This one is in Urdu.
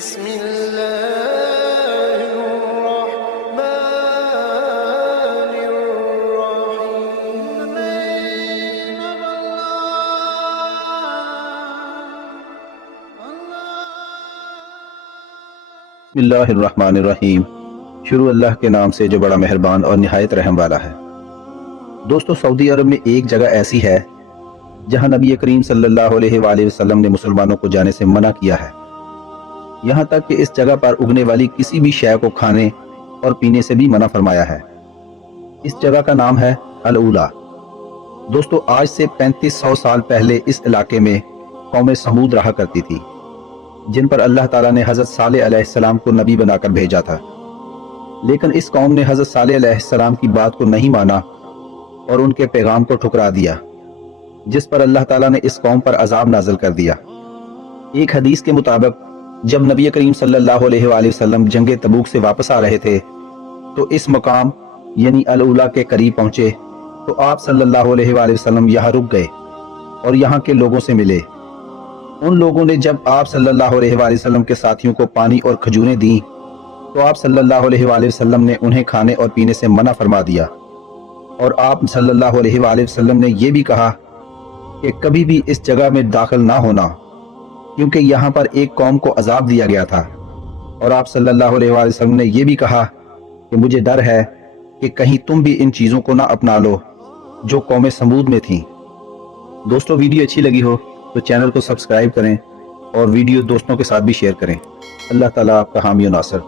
بسم الله الرحمن الرحيم. بسم اللہ الرحمن الرحیم. شروع اللہ کے نام سے جو بڑا مہربان اور نہایت رحم والا ہے. دوستو، سعودی عرب میں ایک جگہ ایسی ہے جہاں نبی کریم صلی اللہ علیہ وآلہ وسلم نے مسلمانوں کو جانے سے منع کیا ہے، یہاں تک کہ اس جگہ پر اگنے والی کسی بھی شے کو کھانے اور پینے سے بھی منع فرمایا ہے. اس جگہ کا نام ہے الاولیٰ. دوستو، آج سے 3500 سال پہلے اس علاقے میں قوم سمود رہا کرتی تھی، جن پر اللہ تعالیٰ نے حضرت صالح علیہ السلام کو نبی بنا کر بھیجا تھا. لیکن اس قوم نے حضرت صالح علیہ السلام کی بات کو نہیں مانا اور ان کے پیغام کو ٹھکرا دیا، جس پر اللہ تعالیٰ نے اس قوم پر عذاب نازل کر دیا. ایک حدیث کے مطابق جب نبی کریم صلی اللہ علیہ وآلہ وسلم جنگ تبوک سے واپس آ رہے تھے تو اس مقام یعنی الاولیٰ کے قریب پہنچے تو آپ صلی اللہ علیہ وآلہ وسلم یہاں رک گئے اور یہاں کے لوگوں سے ملے. ان لوگوں نے جب آپ صلی اللہ علیہ وآلہ وسلم کے ساتھیوں کو پانی اور کھجوریں دیں تو آپ صلی اللہ علیہ وآلہ وسلم نے انہیں کھانے اور پینے سے منع فرما دیا، اور آپ صلی اللہ علیہ وآلہ وسلم نے یہ بھی کہا کہ کبھی بھی اس جگہ میں داخل نہ ہونا، کیونکہ یہاں پر ایک قوم کو عذاب دیا گیا تھا. اور آپ صلی اللہ علیہ وآلہ وسلم نے یہ بھی کہا کہ مجھے ڈر ہے کہ کہیں تم بھی ان چیزوں کو نہ اپنا لو جو قوم سمود میں تھیں. دوستو، ویڈیو اچھی لگی ہو تو چینل کو سبسکرائب کریں اور ویڈیو دوستوں کے ساتھ بھی شیئر کریں. اللہ تعالیٰ آپ کا حامی و ناصر.